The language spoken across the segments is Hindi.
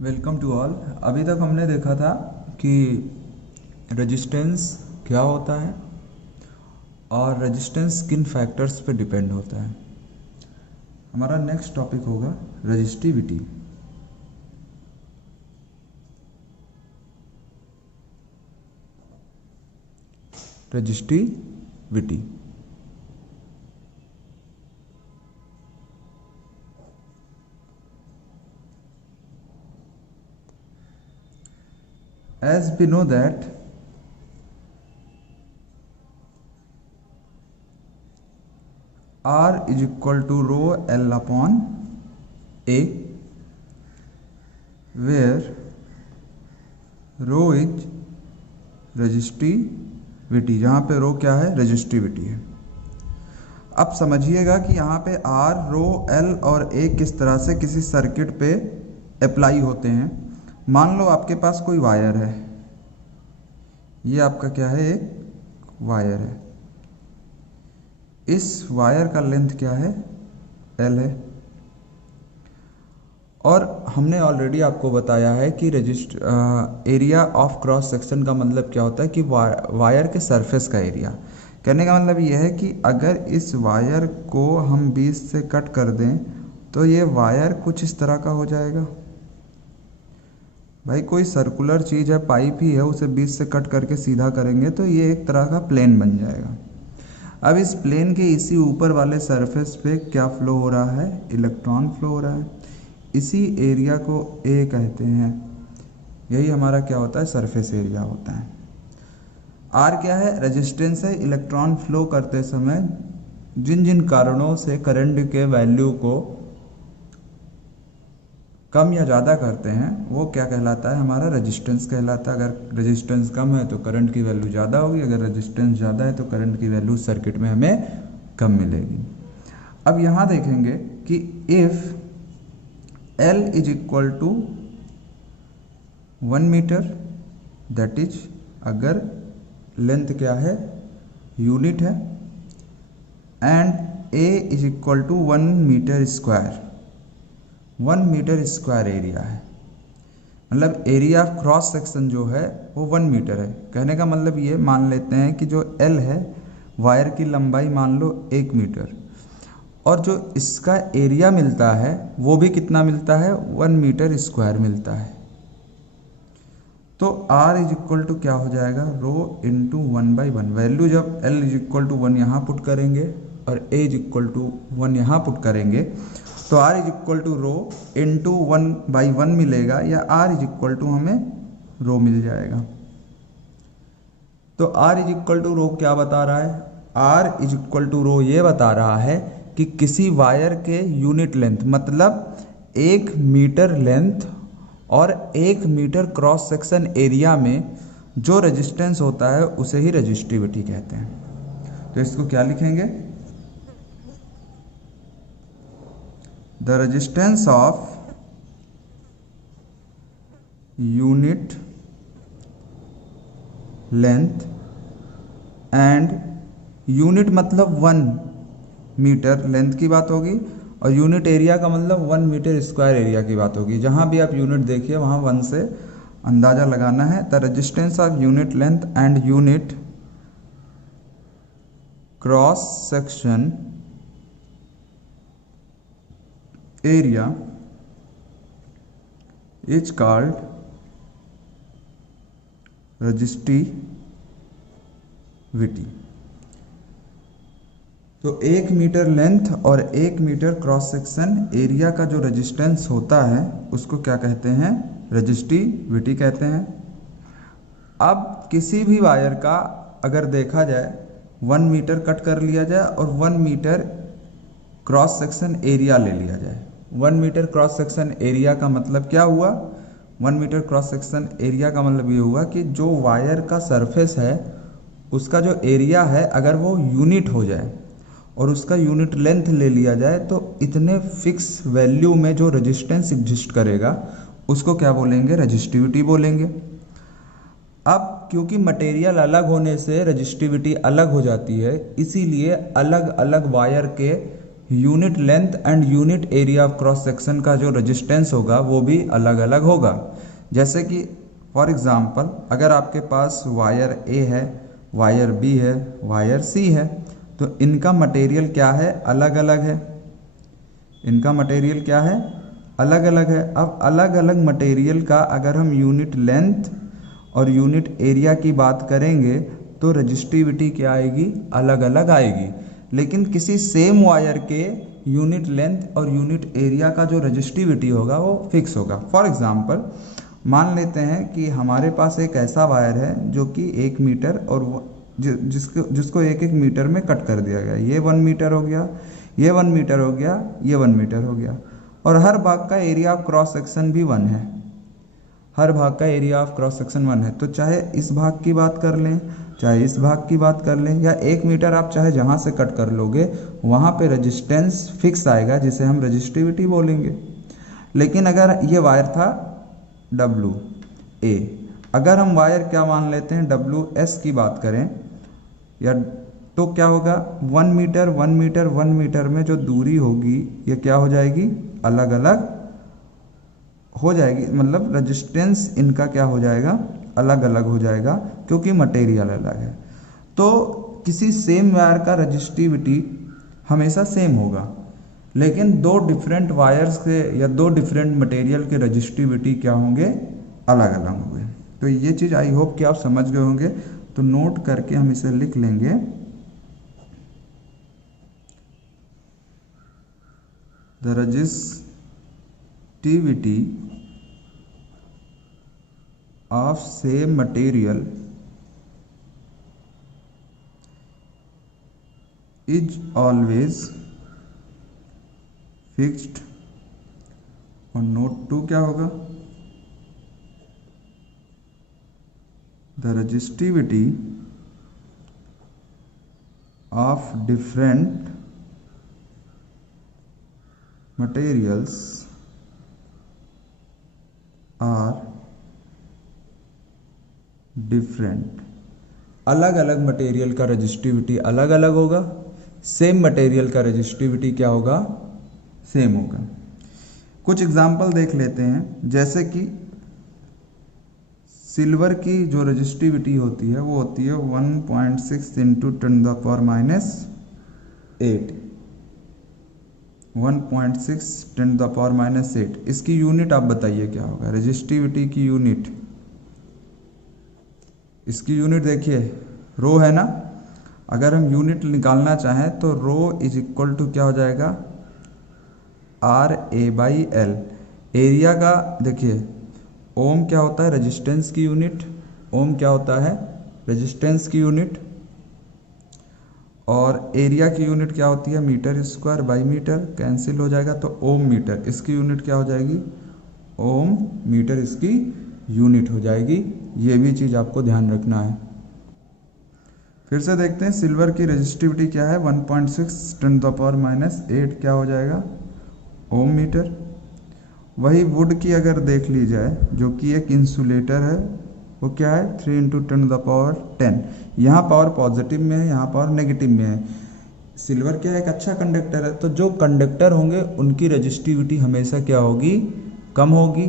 Welcome to all. अभी तक हमने देखा था कि रेजिस्टेंस क्या होता है और रेजिस्टेंस किन फैक्टर्स पे डिपेंड होता है। हमारा नेक्स्ट टॉपिक होगा resistivity. Resistivity as we know that R is equal to rho L upon A, where rho is resistivity, जहाँ पे रो क्या है, रजिस्टिविटी है। अब समझिएगा कि यहाँ पे R, रो, L और A किस तरह से किसी सर्किट पे अप्लाई होते हैं। मान लो आपके पास कोई वायर है, ये आपका क्या है, एक वायर है। इस वायर का लेंथ क्या है, L है। और हमने ऑलरेडी आपको बताया है कि एरिया ऑफ क्रॉस सेक्शन का मतलब क्या होता है कि वायर के सरफेस का एरिया। कहने का मतलब ये है कि अगर इस वायर को हम बीच से कट कर दें तो ये वायर कुछ इस तरह का हो जाएगा। भाई कोई सर्कुलर चीज़ है, पाइप ही है, उसे बीच से कट करके सीधा करेंगे तो ये एक तरह का प्लेन बन जाएगा। अब इस प्लेन के इसी ऊपर वाले सरफेस पे क्या फ्लो हो रहा है, इलेक्ट्रॉन फ्लो हो रहा है। इसी एरिया को ए कहते हैं। यही हमारा क्या होता है, सरफेस एरिया होता है। आर क्या है, रेजिस्टेंस है। इलेक्ट्रॉन फ्लो करते समय जिन जिन कारणों से करंट के वैल्यू को कम या ज़्यादा करते हैं वो क्या कहलाता है, हमारा रेजिस्टेंस कहलाता है। अगर रेजिस्टेंस कम है तो करंट की वैल्यू ज़्यादा होगी, अगर रेजिस्टेंस ज़्यादा है तो करंट की वैल्यू सर्किट में हमें कम मिलेगी। अब यहाँ देखेंगे कि if L is equal to 1 metre, that is अगर लेंथ क्या है, यूनिट है, and A is equal to 1 metre square, 1 metre square area है। मतलब एरिया ऑफ क्रॉस सेक्शन जो है वो 1 मीटर है। कहने का मतलब ये मान लेते हैं कि जो L है, वायर की लंबाई मान लो 1 मीटर, और जो इसका एरिया मिलता है वो भी कितना मिलता है, 1 मीटर स्क्वायर मिलता है। तो R इज इक्वल टू क्या हो जाएगा, रो इंटू 1/1। वैल्यू जब L इज इक्वल टू 1 यहाँ पुट करेंगे और A इज इक्वल टू 1 यहाँ पुट करेंगे तो R is equal to rho into 1/1 मिलेगा, या R इज इक्वल टू हमें रो मिल जाएगा। तो R इज इक्वल टू रो क्या बता रहा है, R इज इक्वल टू रो ये बता रहा है कि किसी वायर के यूनिट लेंथ, मतलब 1 मीटर लेंथ और 1 मीटर क्रॉस सेक्शन एरिया में जो रेजिस्टेंस होता है उसे ही रेजिस्टिविटी कहते हैं। तो इसको क्या लिखेंगे, the resistance of unit length and unit मतलब 1 मीटर लेंथ की बात होगी, और यूनिट एरिया का मतलब 1 मीटर स्क्वायर एरिया की बात होगी। जहाँ भी आप यूनिट देखिए वहाँ 1 से अंदाज़ा लगाना है। The resistance of unit length and unit cross section area is called resistivity. तो 1 मीटर लेंथ और 1 मीटर क्रॉस सेक्शन एरिया का जो रेजिस्टेंस होता है उसको क्या कहते हैं, रजिस्टिविटी कहते हैं। अब किसी भी वायर का अगर देखा जाए 1 मीटर कट कर लिया जाए और 1 मीटर क्रॉस सेक्शन एरिया ले लिया जाए। 1 मीटर क्रॉस सेक्शन एरिया का मतलब क्या हुआ, 1 मीटर क्रॉस सेक्शन एरिया का मतलब ये हुआ कि जो वायर का सरफेस है उसका जो एरिया है अगर वो यूनिट हो जाए और उसका यूनिट लेंथ ले लिया जाए तो इतने फिक्स वैल्यू में जो रेजिस्टेंस एग्जिस्ट करेगा उसको क्या बोलेंगे, रजिस्टिविटी बोलेंगे। अब क्योंकि मटेरियल अलग होने से रजिस्टिविटी अलग हो जाती है, इसीलिए अलग अलग वायर के unit length and unit area of cross section का जो रेजिस्टेंस होगा वो भी अलग अलग होगा। जैसे कि फॉर एग्जांपल अगर आपके पास वायर ए है, वायर बी है, वायर सी है, तो इनका मटेरियल क्या है, अलग अलग है। इनका मटेरियल क्या है, अलग अलग है। अब अलग अलग मटेरियल का अगर हम यूनिट लेंथ और यूनिट एरिया की बात करेंगे तो रजिस्टिविटी क्या आएगी, अलग अलग आएगी। लेकिन किसी सेम वायर के यूनिट लेंथ और यूनिट एरिया का जो रजिस्टिविटी होगा वो फिक्स होगा। फॉर एग्जांपल मान लेते हैं कि हमारे पास एक ऐसा वायर है जो कि 1 मीटर और जिसको 1 मीटर में कट कर दिया गया। ये 1 मीटर हो गया, ये 1 मीटर हो गया, ये 1 मीटर हो गया, और हर भाग का एरिया ऑफ क्रॉस सेक्शन भी 1 है। हर भाग का एरिया ऑफ क्रॉस सेक्शन 1 है। तो चाहे इस भाग की बात कर लें, चाहे इस भाग की बात कर लें, या 1 मीटर आप चाहे जहाँ से कट कर लोगे वहाँ पे रेजिस्टेंस फिक्स आएगा जिसे हम रजिस्टिविटी बोलेंगे। लेकिन अगर ये वायर था डब्ल्यू ए, अगर हम वायर क्या मान लेते हैं डब्ल्यू एस की बात करें, या तो क्या होगा 1 मीटर 1 मीटर 1 मीटर में जो दूरी होगी ये क्या हो जाएगी, अलग अलग हो जाएगी। मतलब रेजिस्टेंस इनका क्या हो जाएगा, अलग अलग हो जाएगा, क्योंकि मटेरियल अलग है। तो किसी सेम वायर का रजिस्टिविटी हमेशा सेम होगा, लेकिन 2 डिफरेंट वायर्स के या 2 डिफरेंट मटेरियल के रजिस्टिविटी क्या होंगे, अलग अलग होंगे। तो ये चीज़ आई होप कि आप समझ गए होंगे। तो नोट करके हम इसे लिख लेंगे। The resistivity of same material is always fixed। और नोट 2 क्या होगा, the resistivity of different materials are different. अलग अलग मटेरियल का रजिस्टिविटी अलग अलग होगा, सेम मटेरियल का रजिस्टिविटी क्या होगा, सेम होगा। कुछ एग्जांपल देख लेते हैं। जैसे कि सिल्वर की जो रजिस्टिविटी होती है वो होती है 1.6 इंटू 10⁻⁸ 1.6 10⁻⁸। इसकी यूनिट आप बताइए क्या होगा, रजिस्टिविटी की यूनिट। इसकी यूनिट देखिए रो है ना। अगर हम यूनिट निकालना चाहें तो रो इज इक्वल टू क्या हो जाएगा, RA/L। एरिया का देखिए ओम क्या होता है, रेजिस्टेंस की यूनिट। ओम क्या होता है, रेजिस्टेंस की यूनिट। और एरिया की यूनिट क्या होती है, metre square by metre, cancel हो जाएगा तो ओम मीटर। इसकी यूनिट क्या हो जाएगी, ओम मीटर इसकी यूनिट हो जाएगी। ये भी चीज़ आपको ध्यान रखना है। फिर से देखते हैं सिल्वर की रेजिस्टिविटी क्या है, 1.6 10⁻⁸ क्या हो जाएगा, ओम मीटर। वही वुड की अगर देख ली जाए जो कि एक इंसुलेटर है, वो क्या है 3 × 10⁻10। यहाँ पावर पॉजिटिव में है, यहाँ पावर नेगेटिव में है। सिल्वर क्या है, एक अच्छा कंडक्टर है, तो जो कंडक्टर होंगे उनकी रजिस्टिविटी हमेशा क्या होगी, कम होगी।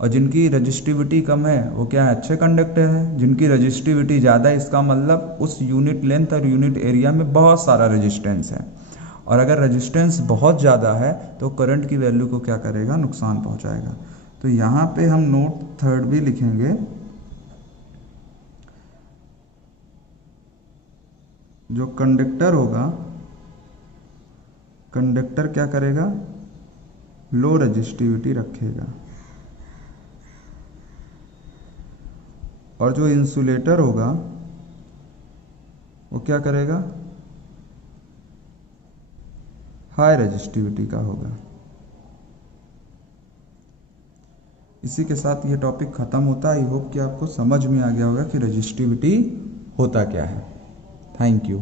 और जिनकी रजिस्टिविटी कम है वो क्या है, अच्छे कंडक्टर है। जिनकी रजिस्टिविटी ज़्यादा है इसका मतलब उस यूनिट लेंथ और यूनिट एरिया में बहुत सारा रेजिस्टेंस है। और अगर रेजिस्टेंस बहुत ज़्यादा है तो करंट की वैल्यू को क्या करेगा, नुकसान पहुंचाएगा। तो यहाँ पे हम नोट 3 भी लिखेंगे। जो कंडक्टर होगा, कंडक्टर क्या करेगा, लो रजिस्टिविटी रखेगा। और जो इंसुलेटर होगा वो क्या करेगा, हाई रजिस्टिविटी का होगा। इसी के साथ ये टॉपिक ख़त्म होता है। आई होप कि आपको समझ में आ गया होगा कि रजिस्टिविटी होता क्या है। Thank you.